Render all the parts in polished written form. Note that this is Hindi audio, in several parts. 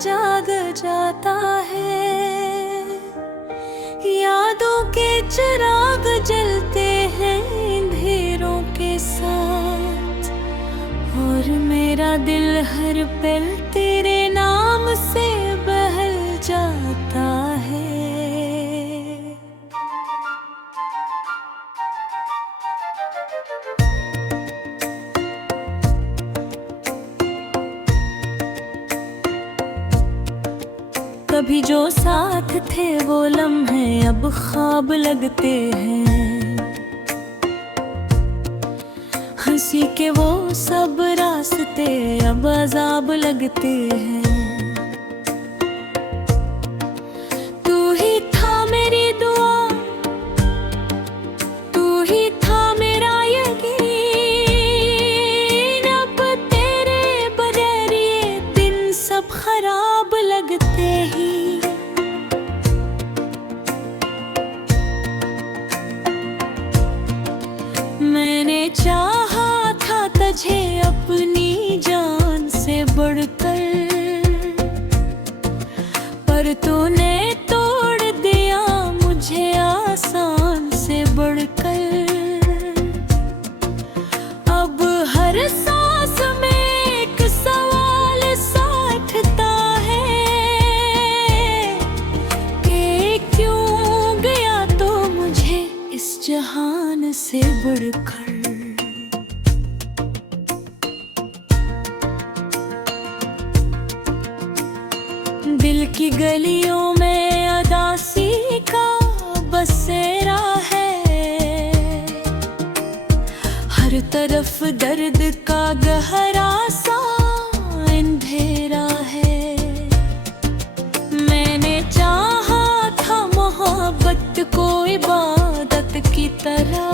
जाग जाता है। यादों के चिराग जलते हैं अंधेरों के साथ, और मेरा दिल हर पल तेरे नाम से बहल जाता है। कभी जो साथ थे वो लम्हे अब ख्वाब लगते हैं। हंसी के वो सब रास्ते अब अजाब लगते हैं। तू ही था मेरी दुआ, तू ही था मेरा यकीन। अब तेरे बगैर ये दिन सब खराब लगते ही। मैंने चाहा था तुझे अपनी जान से बढ़कर, पर तूने तोड़ दिया मुझे आसान से बढ़कर। अब हर सांस में एक सवाल सा उठता है कि क्यों गया तो मुझे इस जहान से बढ़कर। दिल की गलियों में अदासी का बसेरा है। हर तरफ दर्द का गहरा सा अंधेरा है। मैंने चाहा था मोहब्बत को इबादत की तरह,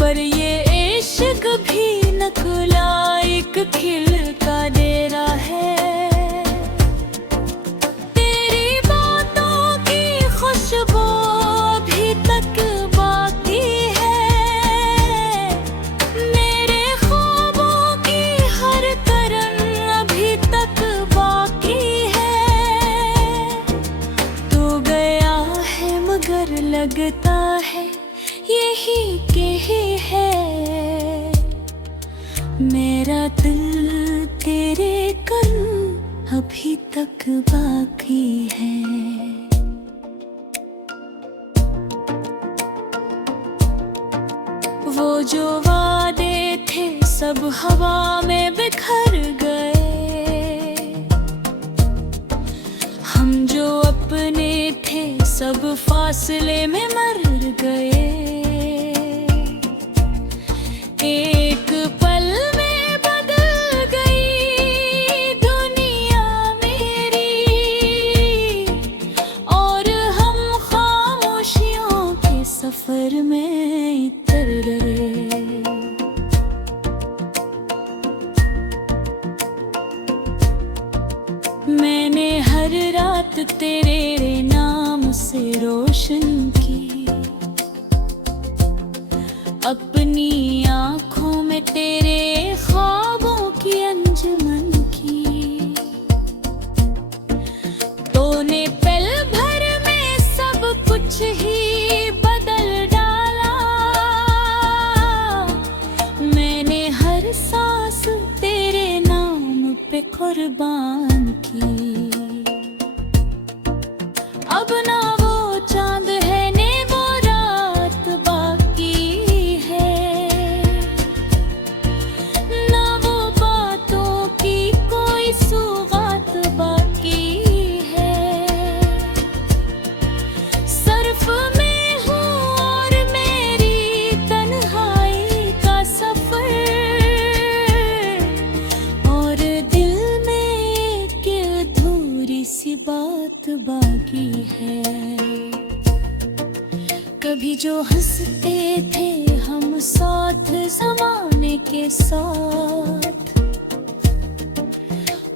पर ये इश्क भी नकुला एक खिल का डेरा है। तेरी बातों की खुशबू अभी तक बाकी है। मेरे ख्वाबों की हर तरन अभी तक बाकी है। तू गया है मगर लगता है यही के ही है। मेरा दिल तेरे कर्म अभी तक बाकी है। वो जो वादे थे सब हवा में बिखर गए। हम जो अपने थे सब फासले में मर गए। एक पल में बदल गई दुनिया मेरी, और हम खामोशियों के सफर में उतर गए। मैंने हर रात तेरे नाम से रोशन की, अपनी आँखों में तेरे ख्वाबों की अंजुमन की। तूने पल भर में सब कुछ ही बदल डाला। मैंने हर सांस तेरे नाम पे कुर्बान की। अब ना वो चांद है ने वो रात बाकी है, ना वो बातों की कोई सौगात बाकी है। सर्फ में हूँ और मेरी तन्हाई का सफर, और दिल में एक अधूरी सी बात बाकी है। कभी जो हंसते थे हम साथ ज़माने के साथ,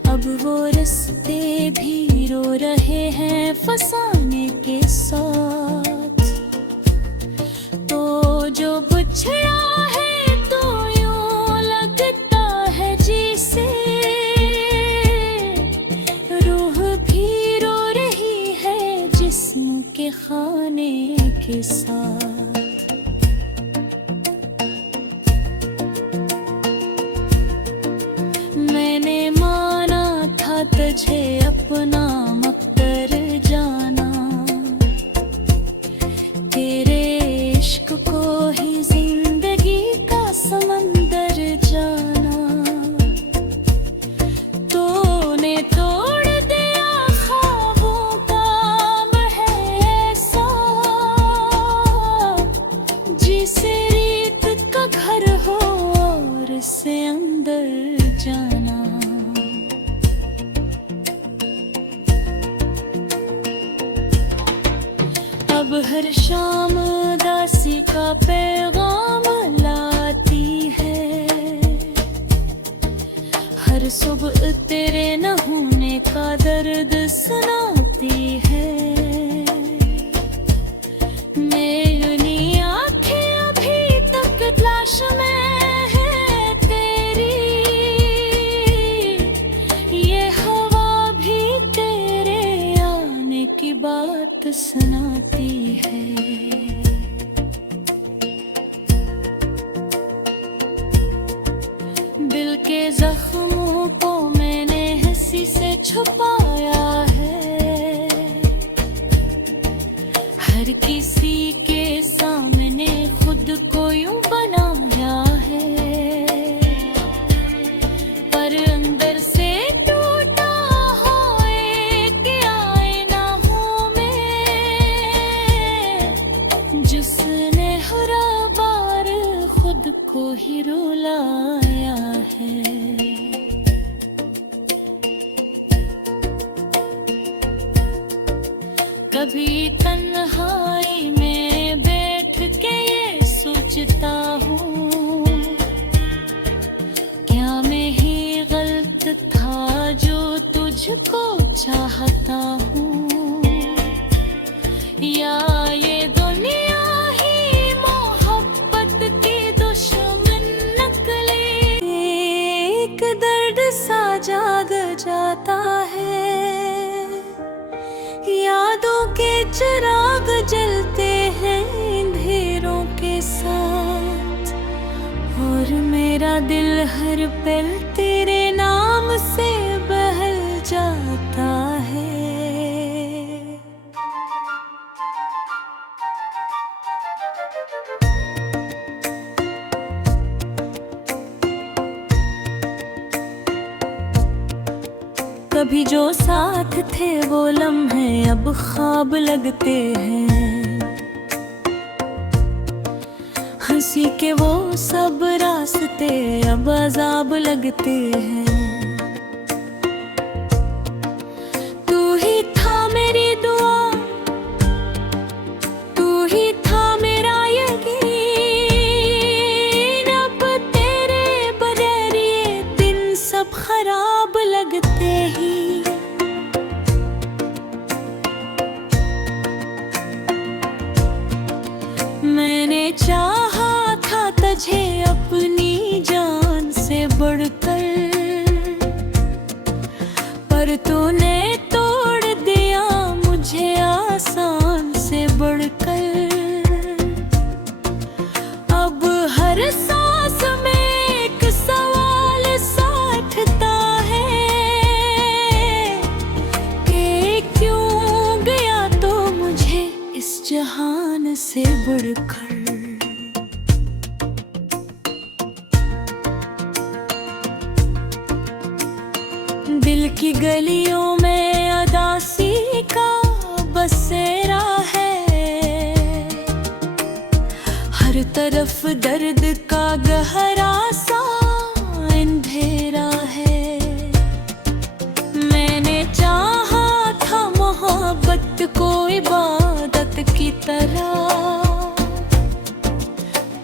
अब वो रास्ते भी रो रहे हैं फसाने के साथ। तो जो बिछड़ा है तो यूं लगता है जैसे खाने के साथ। मैंने माना था तुझे अपना मक्तर जाना, तेरे इश्क को ही जिंदगी का समंदर जाना। तूने तोड़ दिया ख्वाबों का महसा, जिसे रीत का घर हो और से अंदर जाना। अब हर शाम दासी का पैगाम लाती है, हर सुबह तेरे न होने का दर्द सुनाती है। मेरी आंखें अभी तक तलाश में है तेरी, ये हवा भी तेरे आने की बात सुनाती है। दिल के जख्मों को मैंने हंसी से छुपाया है, हर किसी के सामने खुद को यूं बनाया है, पर अंदर से टूटा हो एक आईना हूँ मैं, जिसने हर बार खुद को ही रुलाया है। कभी तन्हाई में बैठ के ये सोचता हूँ, क्या मैं ही गलत था जो तुझको चाहता हूँ, या ये दुनिया ही मोहब्बत की दुश्मन निकली। एक दर्द सा जाग जाता है, यादों के चिराग जलते हैं अंधेरों के साथ, और मेरा दिल हर पल तेरे नाम से बहल जाता है। कभी जो साथ थे वो लम्हे अब ख्वाब लगते हैं, हंसी के वो सब रास्ते अब अजाब लगते हैं। तू ही था मेरी दुआ, तू ही था मेरा यकीन, अब तेरे बगैर ये दिन सब खराब लगते ही। मैंने चाहा था तुझे अपनी जान से बढ़कर, पर तूने तोड़ दिया मुझे आसान से बढ़कर। अब हर सांस में एक सवाल सा उठता है, कि क्यों गया तो मुझे इस जहान से बढ़कर। दिल की गलियों में अदासी का बसेरा है, हर तरफ दर्द का गहरा सा अंधेरा है। मैंने चाहा था मोहब्बत को इबादत की तरह,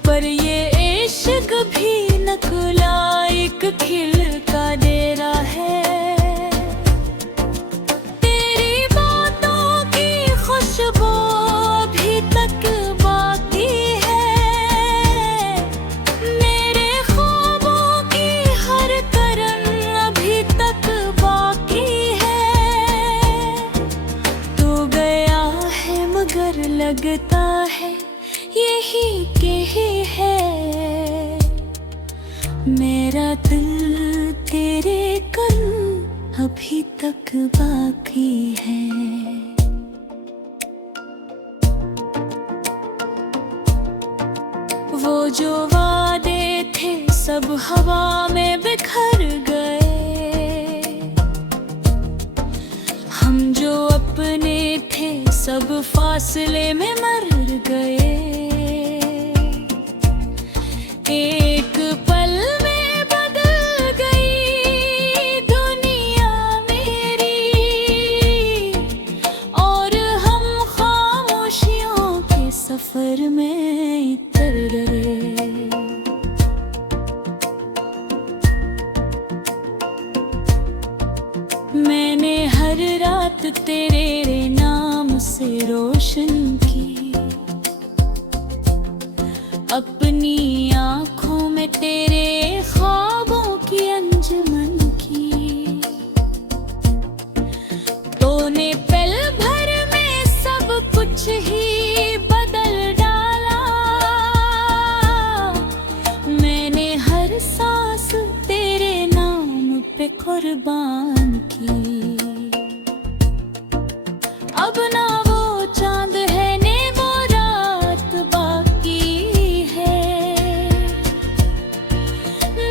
पर ये इश्क भी नकुला एक खिल का डेरा है। तेरी बातों की खुशबू अभी तक बाकी है, मेरे ख्वाबों की हर करन अभी तक बाकी है। तू गया है मगर लगता है यही के ही है मेरा दिल तेरे कर्म अभी तक बाकी है। वो जो वादे थे सब हवा में बिखर गए, हम जो अपने थे सब फासले में मर गए। एक पल में बदल गई दुनिया मेरी और हम खामोशियों के सफर में इतर गए। मैंने हर रात तेरे नाम से रोशन की, अपनी आँखों में तेरे ख्वाबों की अंजुमन की। तूने पल भर में सब कुछ ही बदल डाला, मैंने हर सांस तेरे नाम पे कुर्बान की। अब ना वो चांद है ने वो रात बाकी है,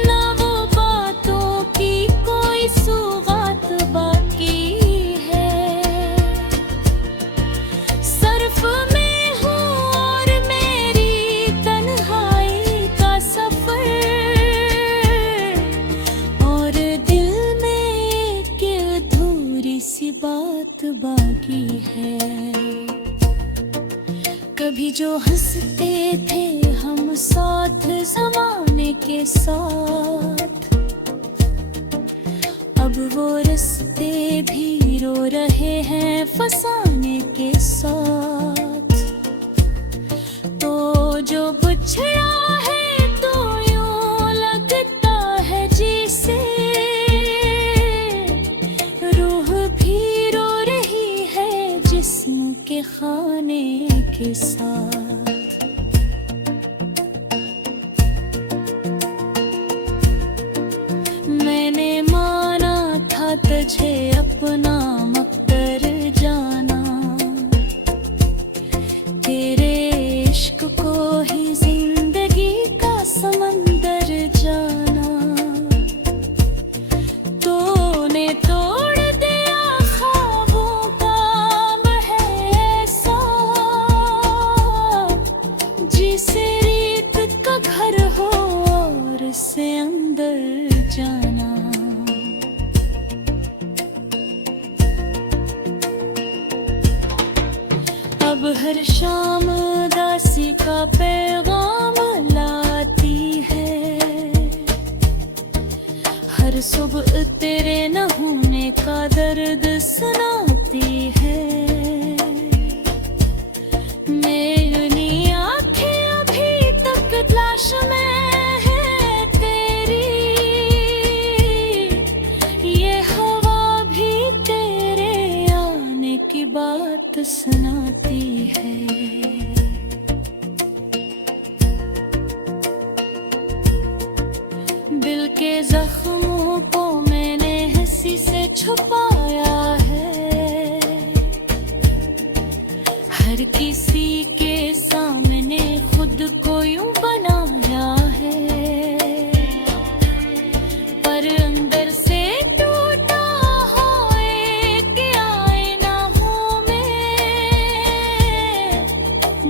ना वो बातों की कोई सौगात बाकी है। सर्फ में हूँ और मेरी तन्हाई का सफर, और दिल में एक अधूरी सी बात बाकी है। कभी जो हंसते थे हम साथ ज़माने के साथ, अब वो रास्ते भी रो रहे हैं फसाने के साथ। तो जो बिछड़ा है तो यूं लगता है जैसे रूह भी रो रही है जिस्म के खाने के साथ। मैंने माना था तुझे अपना मकदर जाना, तेरे इश्क को ही जिंदगी का समंदर जाना। तूने तोड़ दिया ख्वाबों का महसा, जिसे रीत का घर हो और से अंदर जाना। अब हर शाम दासी का पैगाम लाती है, हर सुबह तेरे न होने का दर्द सुनाती है। मेरी आँखें अभी तक तलाश में है तेरी, ये हवा भी तेरे आने की बात सुनाती है। दिल के जख्मों को मैंने हंसी से छुपाया है, हर किसी के सामने खुद को यूं बनाया है। पर अंदर से टूटा हो एक आईना हूँ मैं,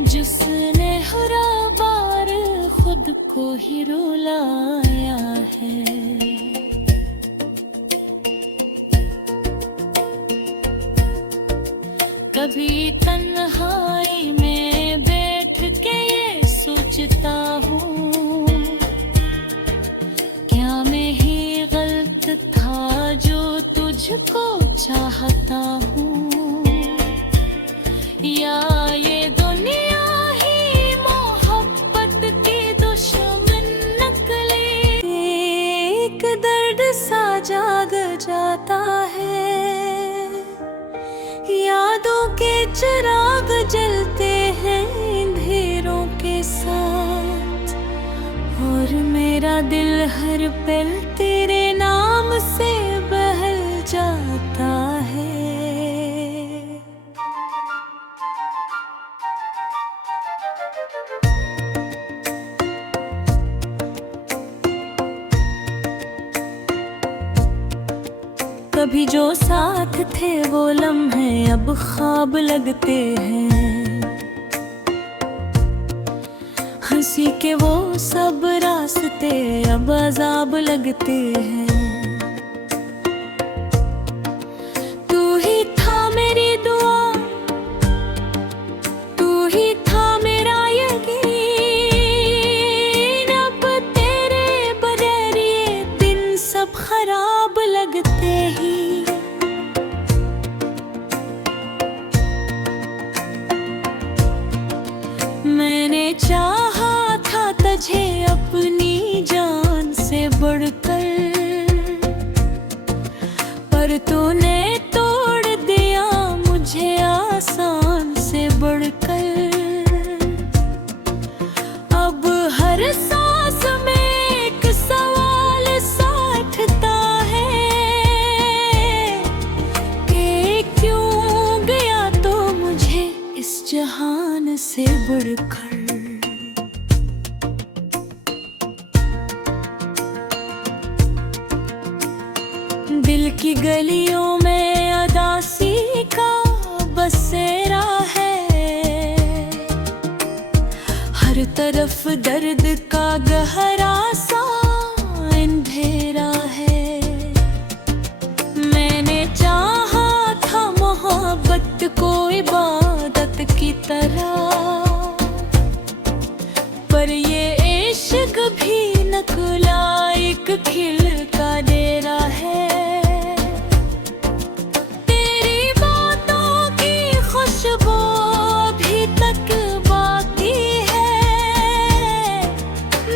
जिसने हर बार खुद को ही रुलाया है। कभी तन्हाई में बैठ के ये सोचता हूँ, क्या मैं ही गलत था जो तुझको चाहता हूँ, या ये दुनिया ही मोहब्बत की दुश्मन निकली। एक दर्द सा जाग जाता है, यादों के चिराग जलते हैं। दिल हर पल तेरे नाम से बहल जाता है। कभी जो साथ थे वो लम्हे अब ख्वाब लगते हैं, हंसी के वो सब रास्ते अब अजाब लगते हैं। तू ही था मेरी दुआ, तू ही था मेरा यकीन, अब तेरे बगैर ये दिन सब खराब लगते ही। मैंने चाहा था तुझे अपनी जान से बढ़कर, पर तूने तोड़ दिया मुझे आसान से बढ़कर। अब हर सांस में एक सवाल सा उठता है कि क्यों गया तो मुझे इस जहान से बढ़कर। दिल की गलियों में अदासी का बसेरा है, हर तरफ दर्द का गहरा सा अंधेरा है। मैंने चाहा था मोहब्बत को इबादत की तरह, पर ये इश्क भी नकुला एक खिल का डेरा है। तेरी बातों की खुशबू अभी तक बाकी है,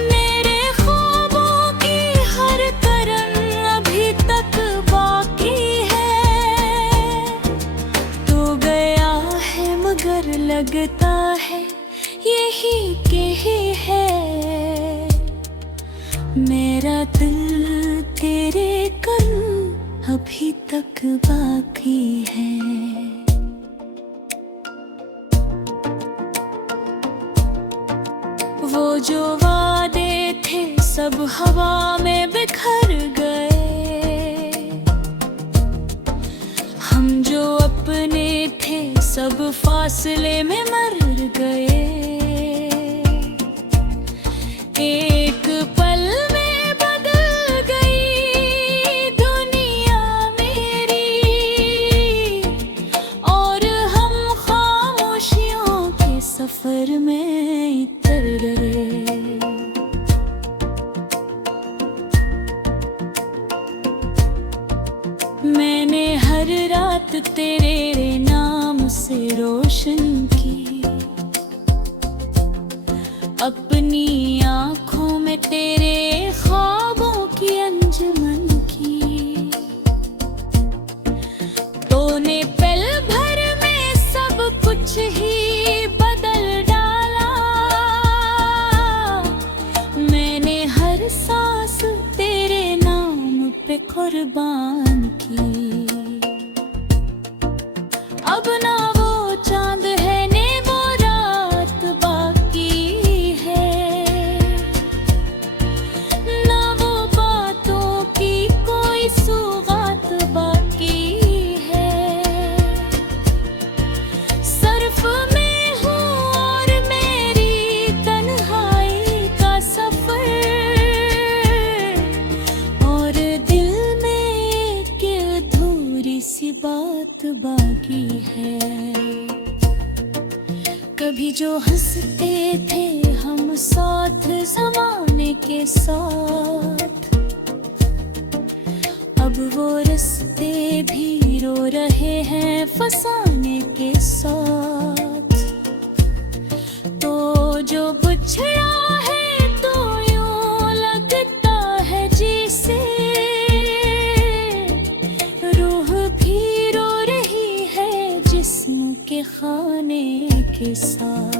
मेरे ख्वाबों की हर तरंग अभी तक बाकी है। तू गया है मगर लगता है यही के ही है, मेरा दिल तेरे कर्म अभी तक बाकी है। वो जो वादे थे सब हवा में बिखर गए, हम जो अपने थे सब फासले में मर गए। एक पल में बदल गई दुनिया मेरी, और हम खामोशियों के सफर में इतर गए। मैंने हर रात तेरे नाम से रोशन की, अपनी आँखों में तेरे ख्वाबों की अंजुमन की। तूने पल भर में सब कुछ ही बदल डाला, मैंने हर सांस तेरे नाम पे कुर्बान की। अब ना वो चांद है ने वो रात बाकी है, ना वो बातों की कोई सौगात बाकी है। सर्फ में हूँ और मेरी तन्हाई का सफर, और दिल में एक अधूरी सी बात बाकी है। कभी जो हंसते थे हम साथ ज़माने के साथ, अब वो रास्ते भी रो रहे हैं फसाने के साथ। तो जो बिछड़ा है तो यूं लगता है जैसे रूह भी रो रही है जिस्म के खाने के साथ।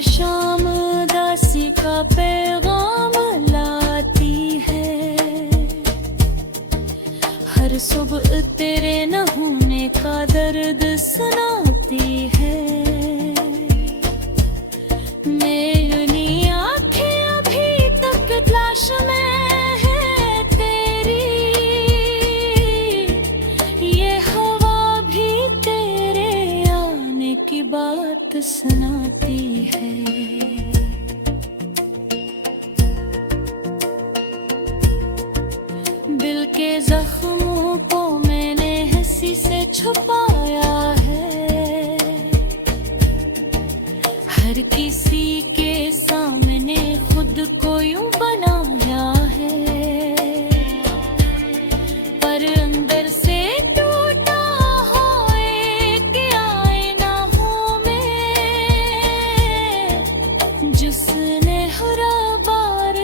हर शाम दासी का पैगाम लाती है, हर सुबह तेरे न होने का दर्द सुनाती है। मेरी आंखें अभी तक तलाश में है तेरी, ये हवा भी तेरे आने की बात सुनाती है। दिल के जख्मों को मैंने हंसी से छुपाया है, हर किसी के सामने खुद को यूं बनाया है, पर अंदर से टूटा हो एक आईना हूँ मैं, जिसने हर बार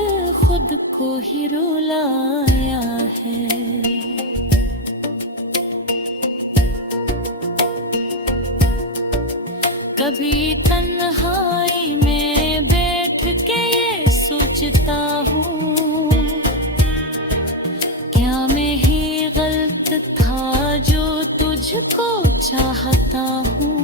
खुद को ही रुलाया है। कभी तन्हाई में बैठ के ये सोचता हूँ, क्या मैं ही गलत था जो तुझको चाहता हूँ,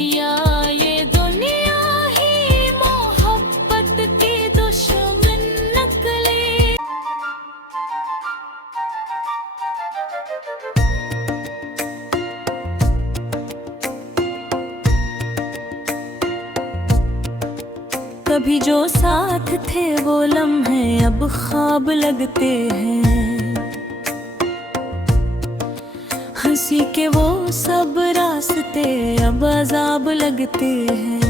या ये दुनिया ही मोहब्बत की दुश्मन नकली। कभी जो साथ थे वो लम्हे अब ख्वाब लगते हैं, हंसी के वो सब रास्ते अब अजाब लगते हैं।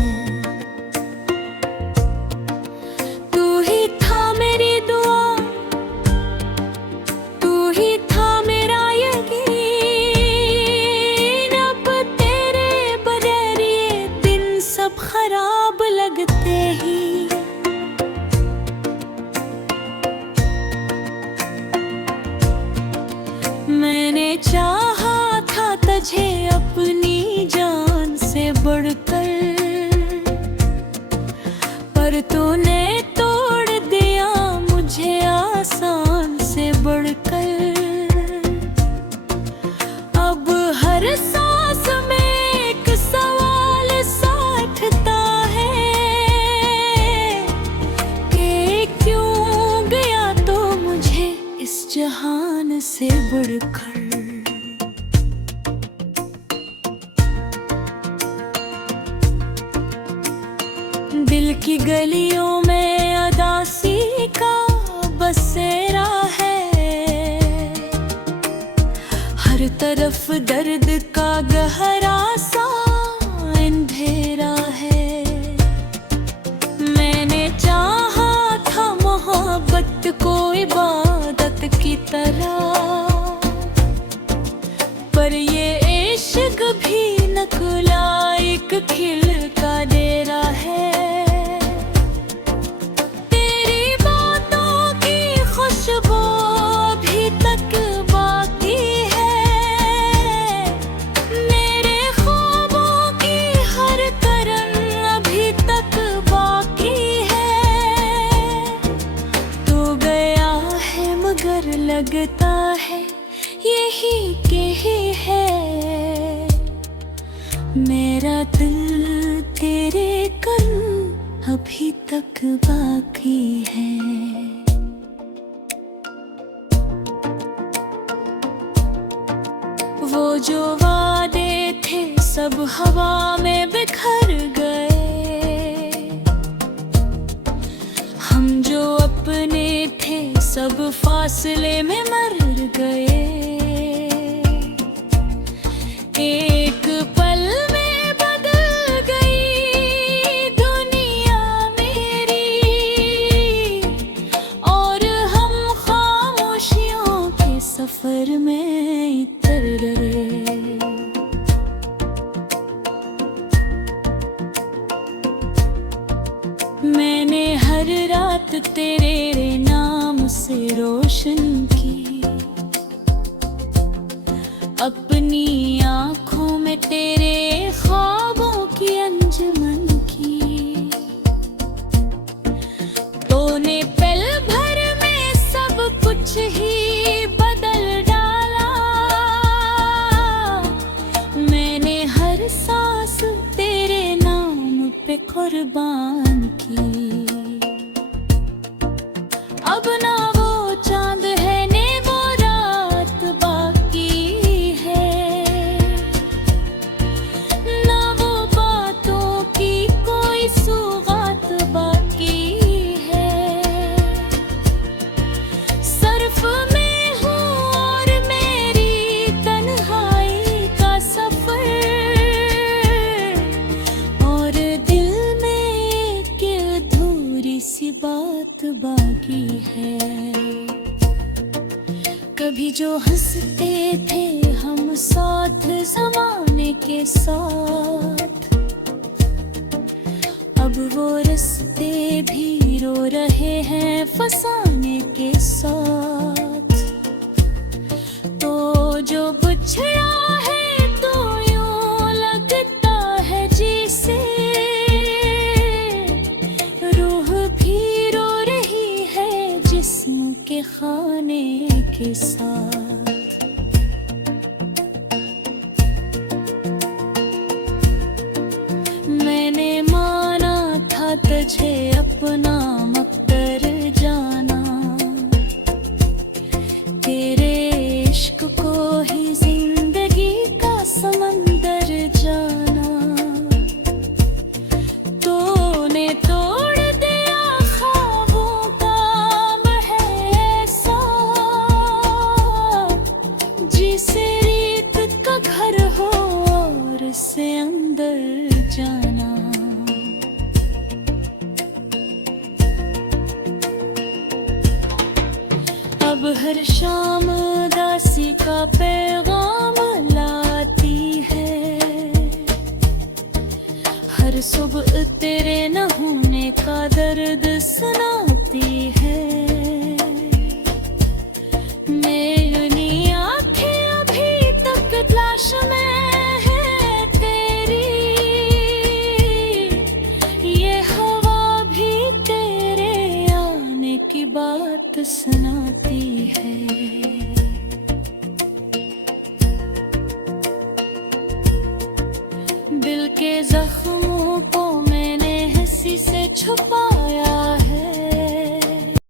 तू ही था मेरी दुआ, तू ही था मेरा यकीन, अब तेरे बगैर ये दिन सब खराब लगते ही। मैंने चाहा था तुझे अपनी जान से बढ़कर, पर तूने तोड़ दिया मुझे आसान से बढ़कर। अब हर सांस में एक सवाल साठता है कि क्यों गया तो मुझे इस जहान से बढ़कर। दिल की गलियों में अदासी का बसेरा है, हर तरफ दर्द का गहरा सा अंधेरा है। मैंने चाहा था मोहब्बत को इबादत की तरह, पर ये इश्क भी नकुला एक खिल का डेरा है। तेरी बातों की खुशबू अभी तक बाकी है, मेरे ख्वाबों की हर करन अभी तक बाकी है। तू गया है मगर लगता है यही के ही है, मेरा दिल तेरे कन अभी तक बाकी है। वो जो वादे थे सब हवा में बिखर गए, हम जो अपने थे सब फासले में मर गए। एक पल में बदल गई दुनिया मेरी, और हम खामोशियों के सफर में इतर गए। मैंने हर रात तेरे नाम से रोशन की, अपनी आँखों में तेरे ख्वाबों की अंजुमन कुर्बान की। अब ना वो चांद है ने वो रात बाकी है, ना वो बातों की कोई सौगात बाकी है। सर्फ में हूँ और मेरी तन्हाई का सफर, और दिल में एक अधूरी सी बात बाकी है। कभी जो हंसते थे हम साथ ज़माने के साथ, अब वो रिश्ते भी रो रहे हैं फसाने के साथ। तो जो बिछड़ा है तो यूं लगता है जैसे रूह भी रो रही है जिस्म के खाने के साथ। मैंने माना था तुझे अपना मकदर जाना, तेरे इश्क को ही जिंदगी का समंदर जाना। तूने तोड़ दिया ख्वाबों का ऐसा, जिसे रीत का घर हो और से अंदर जाना। अब हर शाम दासी का पैगाम लाती है, हर सुबह तेरे न होने का दर्द सुनाती है।